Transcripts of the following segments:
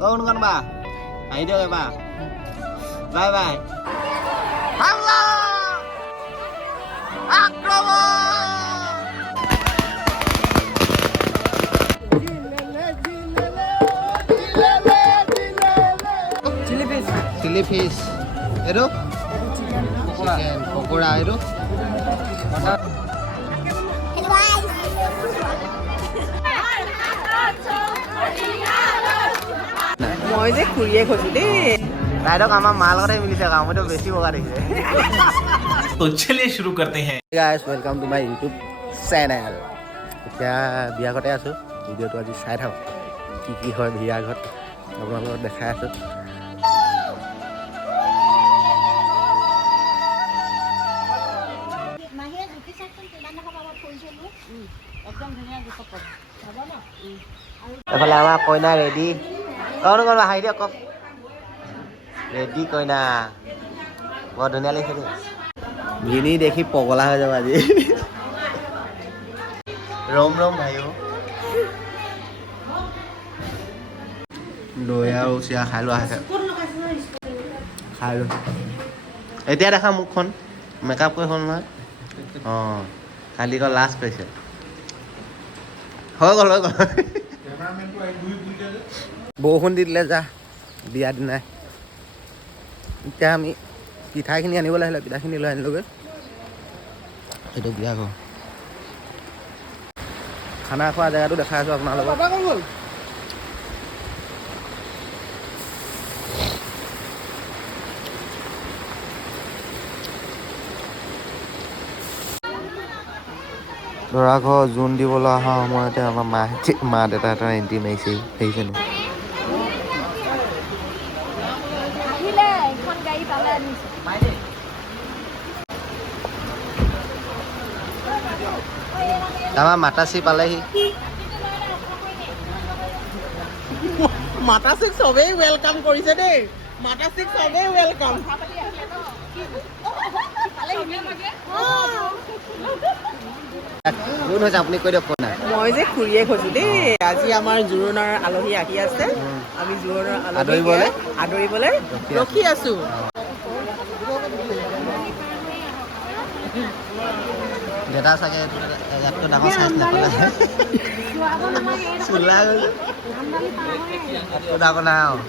কোন কোন বা আহি দিয়ক এবাৰ বাই বাই হামলা আক্ৰমণ চিলি ফিছ এইটো চিকেন পকোৰা এইটো মই যে খুৰীয়ে কৈছো দেই তাইক আমাৰ মাৰ লগতে মিলিছে মইতো বেছি বগা দেখিছে तो चलिए शुरू करते हैं guys welcome to my YouTube channel এতিয়া বিয়া ঘৰতে আছোঁ ভিডিঅ'টো আজি চাই থাকক কি হয় বিয়া ঘৰত আপোনালোকক দেখাই আছোঁ এফালে আমাৰ কইনা ৰেডি কওঁনো কোনোবা হাঁহি দিয়ক কওক ৰেডি কইনা বৰ ধুনীয়া লাগিছে দেই ভিনি দেখি পগলা হৈ যাব আজি ৰম ৰম ভাইও দৈ আৰু চিৰা খাই লোৱা হৈছে খাই লো এতিয়া দেখা মুখখন মেকআপ কৰি হ'ল নহয় অঁ খালি আকৌ লাষ্ট পাইছে হৈ গ'ল বৰষুণ দি দিলে যা বিয়া দিনাই এতিয়া আমি পিঠাখিনি আনিবলৈ আহিলে পিঠাখিনি লৈ আনিলোগৈ সেইটো বিয়া ঘৰ খানা খোৱা জেগাটো দেখাই আছোঁ আপোনালোকক দৰা ঘৰ জোৰোণ দিবলৈ অহা সময়তে আমাৰ মা দেউতাহঁতৰ এণ্ট্ৰি মাৰিছেহি দেখিছেনে আমাৰ মাতাশ্ৰী পালেহি মাতাশ্ৰীক চবেই ৱেলকাম কৰিছে দেই মাতাশ্ৰীক চবেই ৱেলকাম কোন হৈছে আপুনি কৈ দিয়ক কোন নাই মই যে খুৰীয়ে কৈছো দেই আজি আমাৰ জোৰোণৰ আলহী আহি আছে আমি জোৰোণৰ আদৰিবলৈ ৰখি আছো দেউতা চাগে ইয়াতকৈ ডাঙৰ চাইজ নাপালে চোলা ডাঙৰ নাই আৰু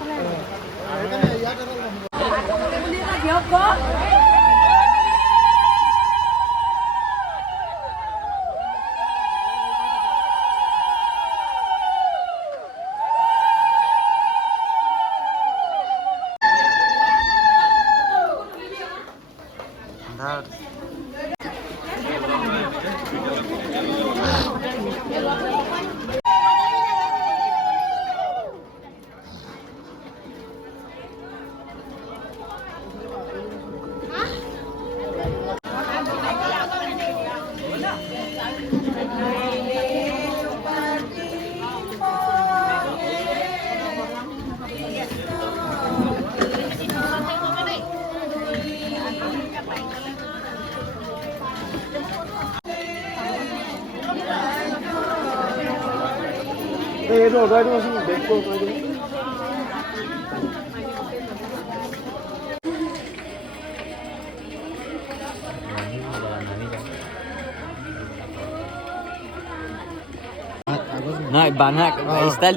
নাই বানা স্টাইল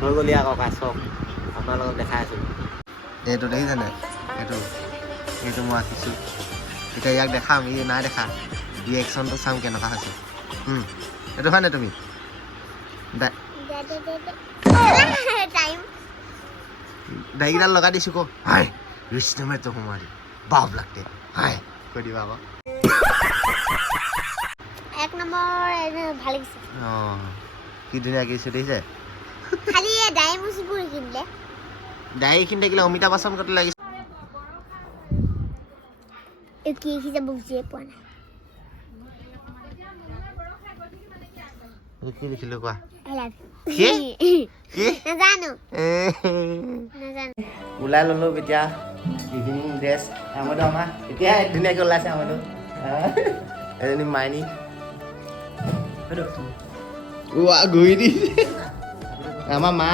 হৈ গ'লি আকৌ কাছক আপোনালোকক দেখাই আছোঁ এইটো দেখিছেনে এইটো মই আঁকিছোঁ এতিয়া ইয়াক দেখাম ই নাই দেখা ৰিয়েকশ্যনটো চাম কেনেকুৱা হৈছে এইটো হয়নে তুমি দাইকেইডাল লগাই দিছোঁ ক হাই কৃষ্ণমে তো সোমাৰি বাপ লাগতে হাই কৈ দিবা আকৌ এক নম্বৰ ভাল লাগিছে অঁ কি ধুনীয়া আঁকিছোঁ দেখিছে খালি দাই মুচিবোৰ কিনিলে দাই এইখিনি থাকিলে অমিতাভ বচ্চন কত লাগিছে কি যাব বুজিয়ে পোৱা নাই কি লিখিলো কোৱা I love কি you. নাজানো ওলাই ল'লোঁ এতিয়া ইভিনিং ড্ৰেছ আমাৰতো আমাৰ এতিয়া ধুনীয়াকৈ ওলাইছে আমাৰতো এজনী মাইনী ঘূৰি দিছে আমাৰ মা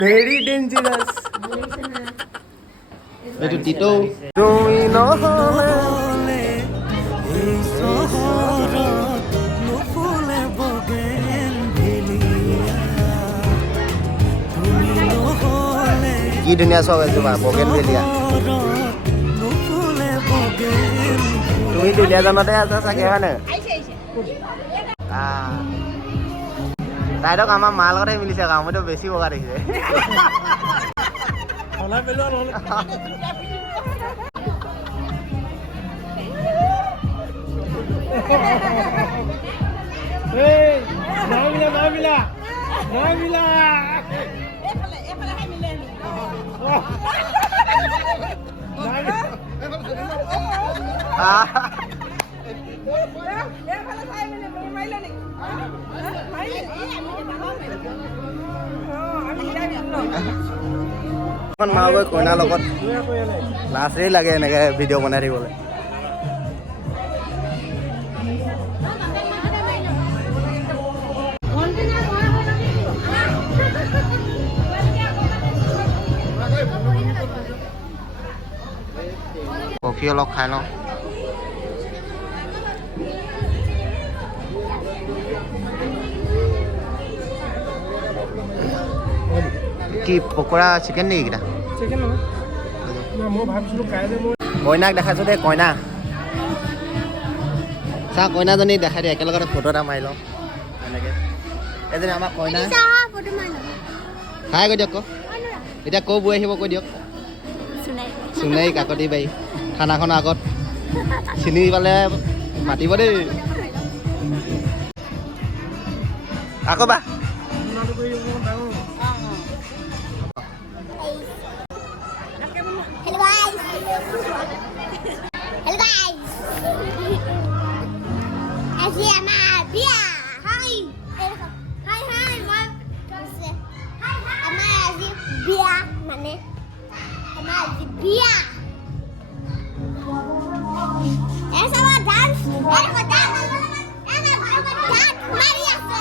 ভেৰি ডেঞ্জাৰাছ এইটো টিটো তুমি নহ'লে এই চহৰত নুফুলে বগেনভিলিয়া তুমি নহ'লে কি ধুনীয়া চব এজোপা বগেনভিলিয়া তুমি দুলীয়াজনতে আছা চাগে হয়নে তাইতক আমাৰ মাৰ লগতে মিলিছে আকৌ মইতো বেছি বগা দেখিছে মাৰ গৈ কইনাৰ লগত লাচেই লাগে এনেকৈ ভিডিঅ' বনাই থাকিবলৈ কফি অলপ খাই লওঁ কি পকোৰা চিকেন নেকি এইকেইটা কইনাক দেখাইছোঁ দেই কইনা চা কইনাজনী দেখাই দিয়ে একেলগতে ফটো এটা মাৰি লওঁ এনেকৈ এজনী আমাৰ কইনা খাই কৈ দিয়ক এতিয়া কৈ বৈ আহিব কৈ দিয়ক সোণাৰী কাকতি বাৰী থানাখনৰ আগত চিনি পালে মাতিব দেই আকৌ বা Hello guys. Hello guys. আজি আমাৰ বিয়া হাই হাই হাই মই আমাৰ আজি বিয়া মানে আমাৰ আজি বিয়া এসব ডান্স মাৰি আছে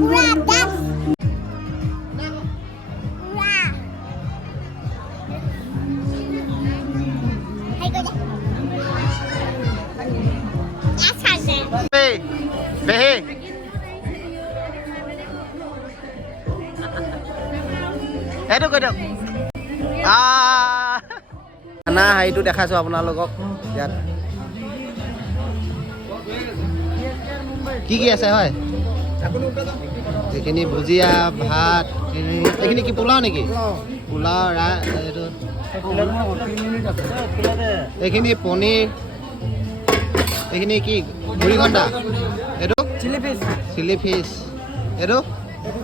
Ura, das. Ura. Hai cô. Á sai nè. Về. এইটো কৈ দিয়ক খানা হেৰিটো দেখাইছোঁ আপোনালোকক ইয়াত কি কি আছে হয় এইখিনি ভুজিয়া ভাত এইখিনি কি পোলাও নেকি পোলাও এইটো এইখিনি পনীৰ এইখিনি কি মুড়িঘণ্টা এইটো চিলি ফিছ এইটো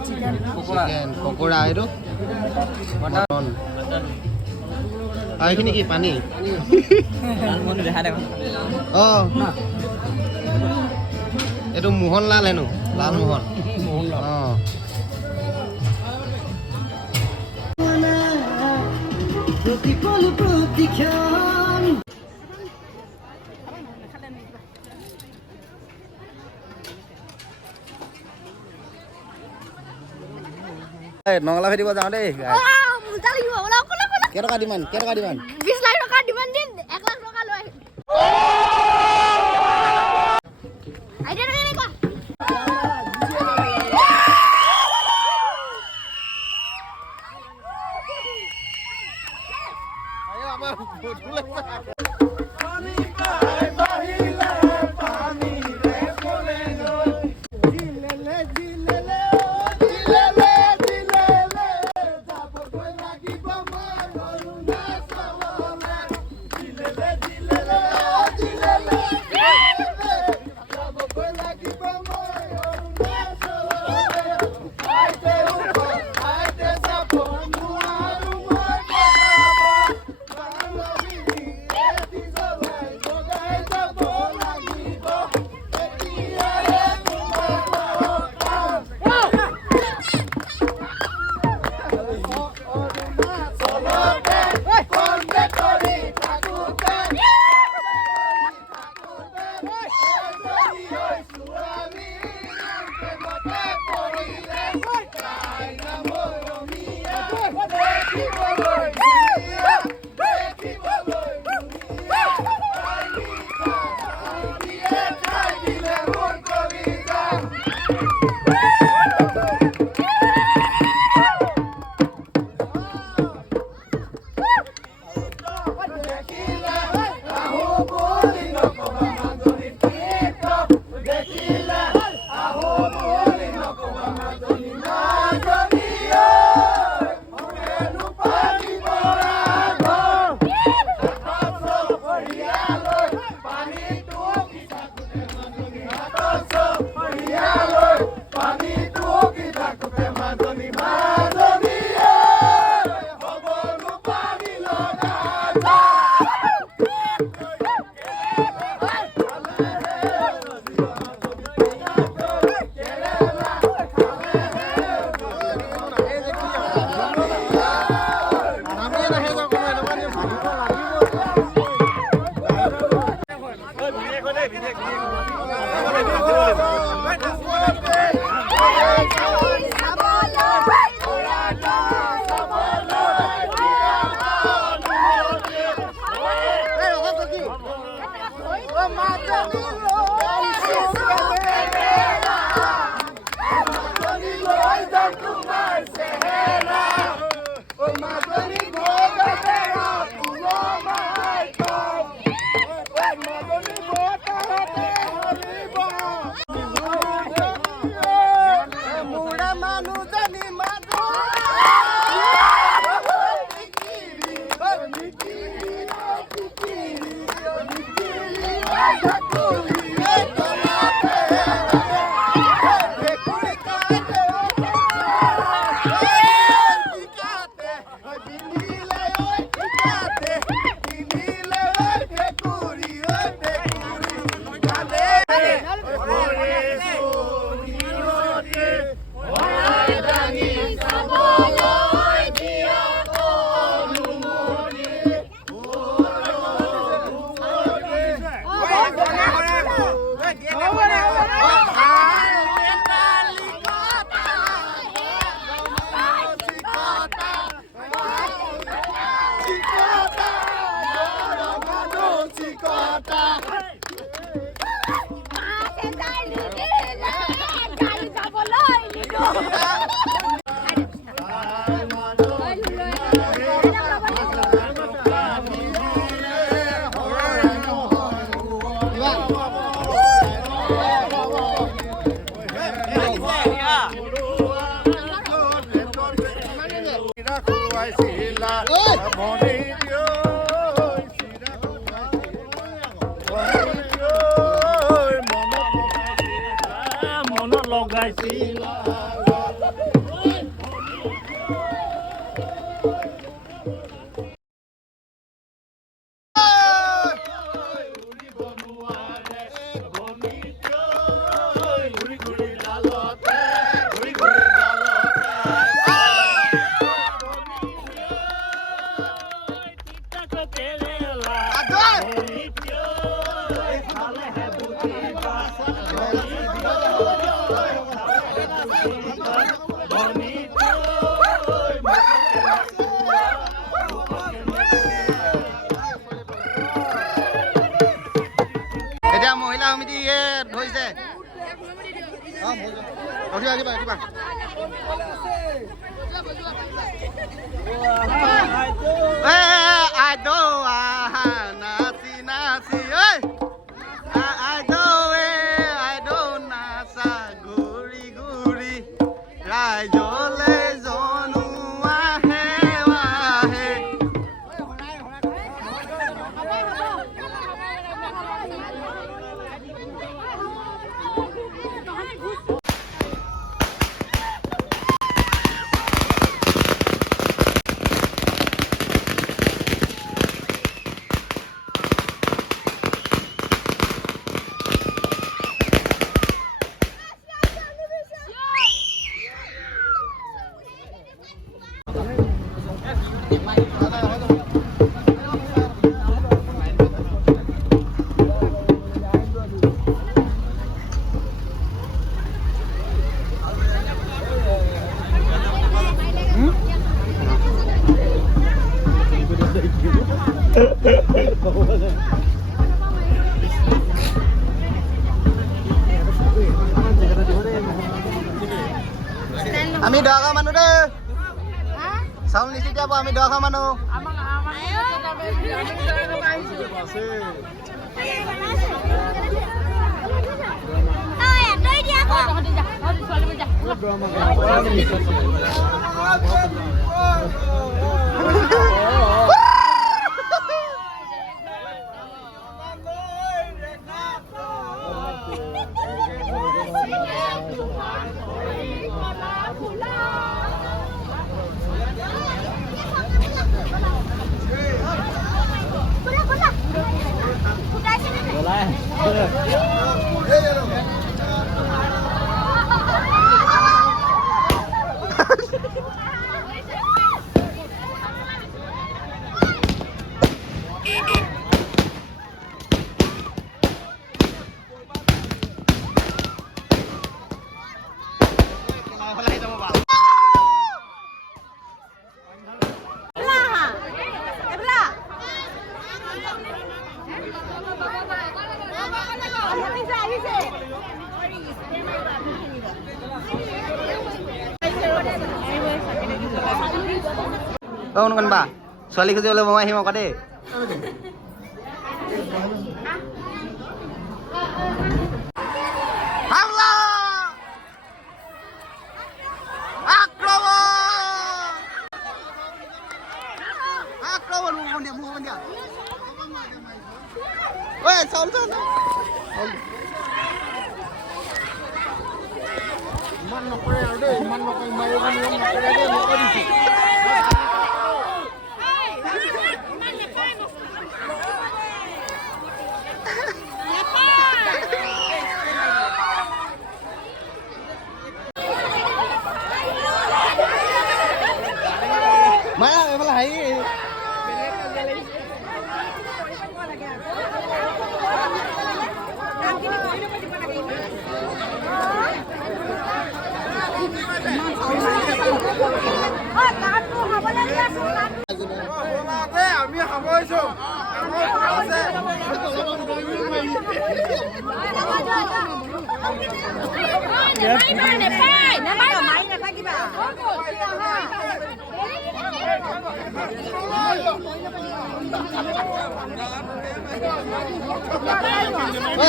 চিকেন পকোৰা এইটো মটন আৰু এইখিনি কি পানী অঁ এইটো মোহনলাল হেনো লালমোহন অঁ প্ৰতিপল প্ৰতিক্ষণ নঙলা ভেটিব যাওঁ দেই মোজা লাগিব ওলাওক কেইটকা দিমান 20 লাখ টকা দিমান দিন 1 লাখ টকা লৈ আইডিয়া কেনেকুৱা Bonito. কমিটিয়ে ধৰিছে উঠিবা আইদৌ আহা নাচি নাচি ঐ আইদৌ নাচা ঘূৰি ঘূৰি ৰাইজলে জনোৱা হেৱাহে আমি 10 ঘৰ মানুহ দেই চাউল নিচিতিয়াব আমি 10 ঘৰ মানুহ শুনকন বা ছোৱালী খুজিবলৈ মই আহিম আকৌ দেই চাউল চাউল ইমান নকৰে আৰু দেই ইমান নকৰে মাৰিব নিয়ম নকৰে দেই মই দিছোঁ মায়া এইফালে হাঁহি আমি সামৰিছো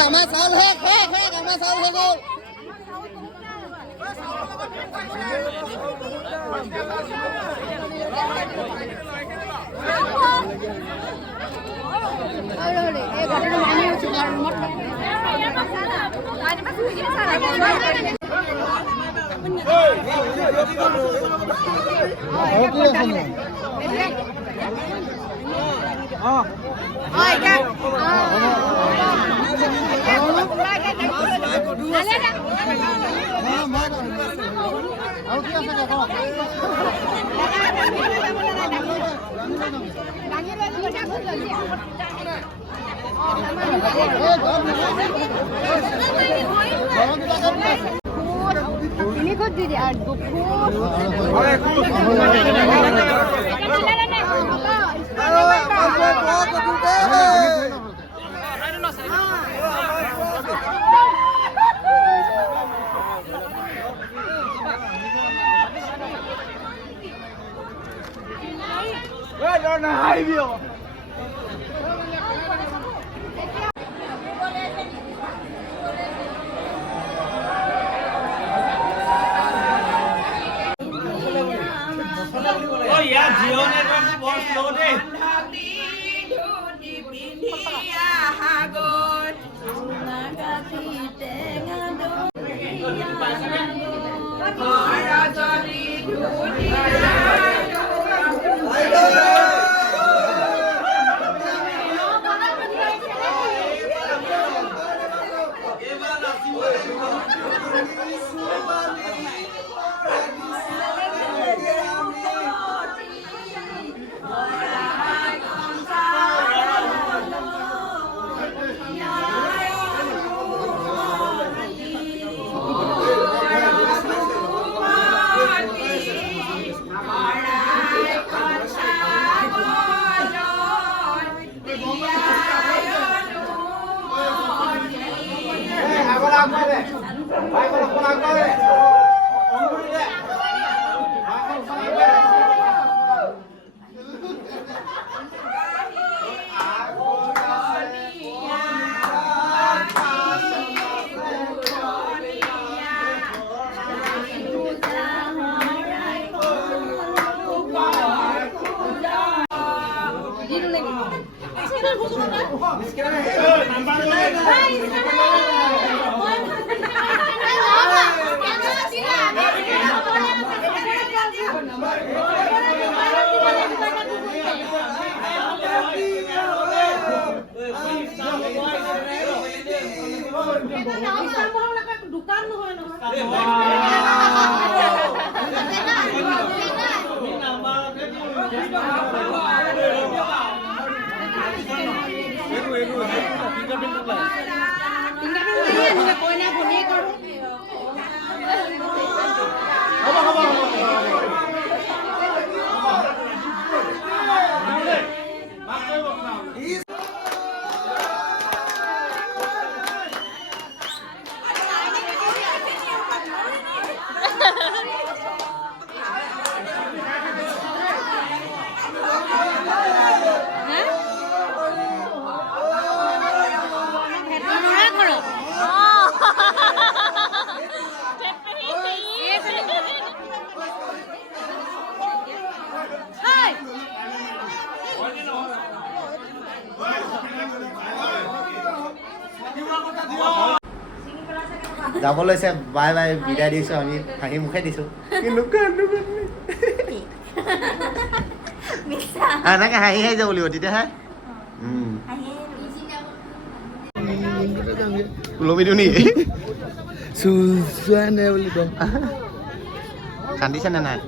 আমাৰ চাউল শেষ আমাৰ চাউল শেষ হ'ল Ini kok jadi aduk. দোকান নহয় যাব লৈছে বাই বাই বিদায় দিছোঁ আমি হাঁহি মুখে দিছোঁ কিন্তু এনেকৈ হাঁহি হাঁহি যাব লাগিব তেতিয়াহে ওলমি দিওঁ নেকি কান্দিছে নে নাই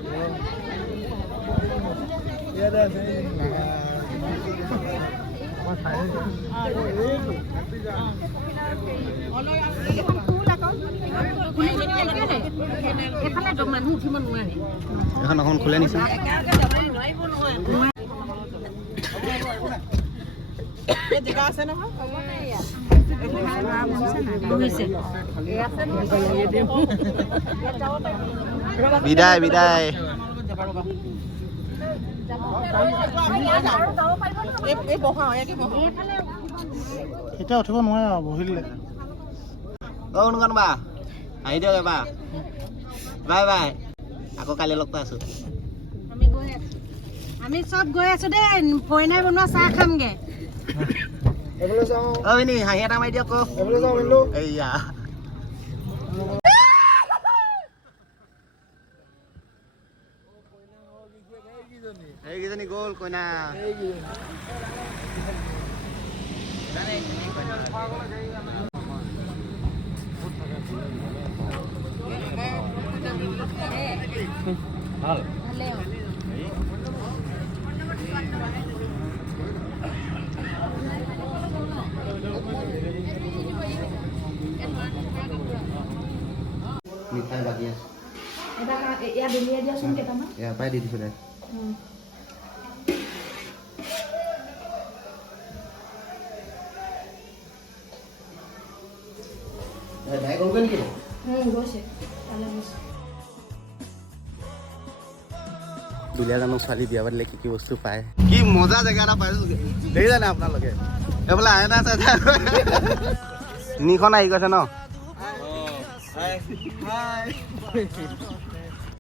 এখন অকণ খোলে নিচোন বিদায় বিদায় এতিয়া উঠিব নোৱাৰে আৰু বহিলে অনুকণ বা আহি দিয়ক এবাৰ বাই বাই আকৌ কালি লগ পাই আছো আমি চব গৈ আছো দেই ফইনাই বনোৱা চাহ খামগে হাঁহি এটা মাৰি দিয়ক এইয়া এইকেইজনী গ'ল কইনা মিঠাই বাকী আছে ইয়াত দলিয়াই দিয়াচোন কেইটামান ইয়াৰ পৰাই দি দিছোঁ দে ভাই গ'লগৈ নেকি গৈছে দুলীয়াজানৰ ছোৱালী বিয়া পাতিলে কি কি বস্তু পায় কি মজা জেগা এটা পাইছো দেখিছানে আপোনালোকে এইফালে আহে না তিনিখন আহি গৈছে ন